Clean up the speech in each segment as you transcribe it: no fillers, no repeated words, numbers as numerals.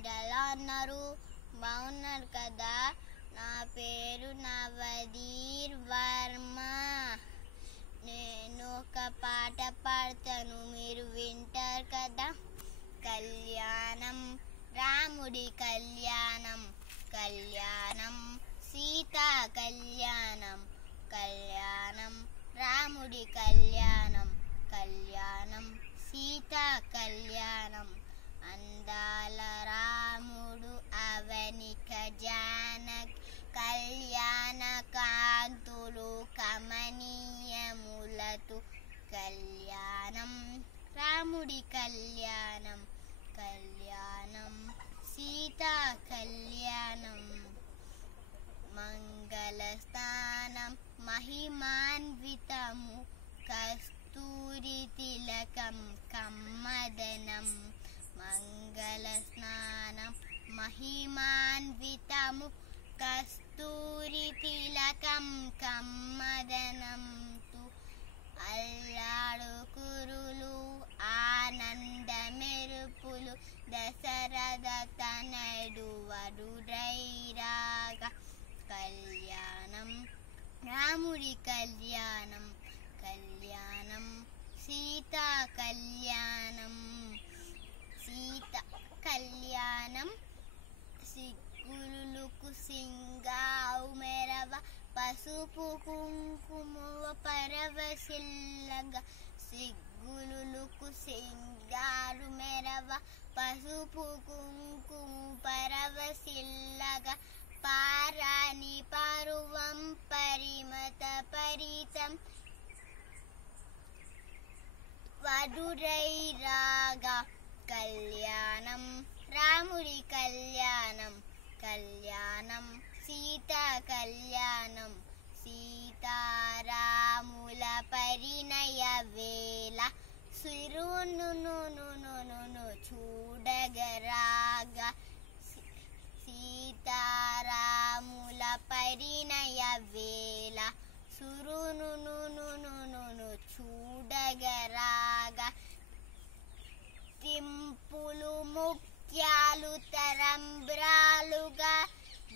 మీరు ఎలా ఉన్నారు? బాగున్నారు కదా? నా పేరు నవదీర్ వర్మ. నేను ఒక పాట పాడతాను, మీరు వింటారు కదా. కళ్యాణం రాముడి కళ్యాణం, కళ్యాణం సీతా కళ్యాణం, కళ్యాణం రాముడి కళ్యాణం, కళ్యాణం సీతా కళ్యాణం. అందాల రాముడు అవనిక జానకి, కళ్యాణ కాంతులు కమనీయములతు. కళ్యాణం రాముడి కళ్యాణం, కళ్యాణం సీతా కళ్యాణం. మంగళ స్నానం మహిమాన్వితము, కస్తూరి తిలకం కమ్మదనం. మంగళ స్నానం మహిమాన్వితము, కస్తూరి తిలకం కమ్మదనం. అల్లాడు కురులు ఆనంద మెరుపులు, దశరథ తనయుడు వరుడైరాగా. కళ్యాణం రాముడి కళ్యాణం, కళ్యాణం సీతా కళ్యాణం. సీత కళ్యాణం సిగ్గులుకు సింగావు మెరవ, పసుపు కుంకుమ పరవశిల్లగా. సిగ్గులుకు సింగారు మెరవ, పసుపు కుంకుమ పరవశిల్లగా. పారాని పరువం పరిమత పరితం, వధురైరాగా. కళ్యాణం రాముడి కళ్యాణం, కళ్యాణం సీతా కళ్యాణం. సీతారాముల పరిణయ వేళ, సిరును చూడగరాగా. సీతారాముల పరిణయ వేళ, సురును చూడగరాగా. తింపులు ముత్యాలు తరంబ్రాలుగా,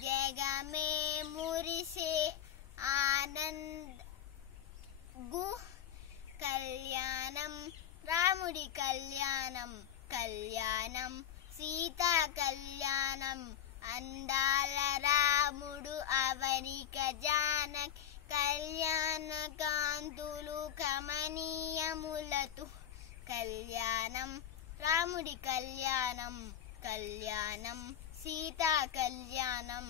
జగమే మురిసే ఆనంద కళ్యాణం రాముడి కళ్యాణం, కళ్యాణం సీతా కళ్యాణం. అందాల రాముడు అవనిక జానకి, కళ్యాణ కాంతులు కమనీయములతు. కళ్యాణం రాముడి కళ్యాణం, కళ్యాణం సీతా కళ్యాణం,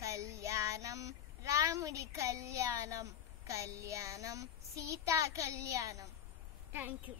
కళ్యాణం రాముడి కళ్యాణం, కళ్యాణం సీతా కళ్యాణం. Thank you.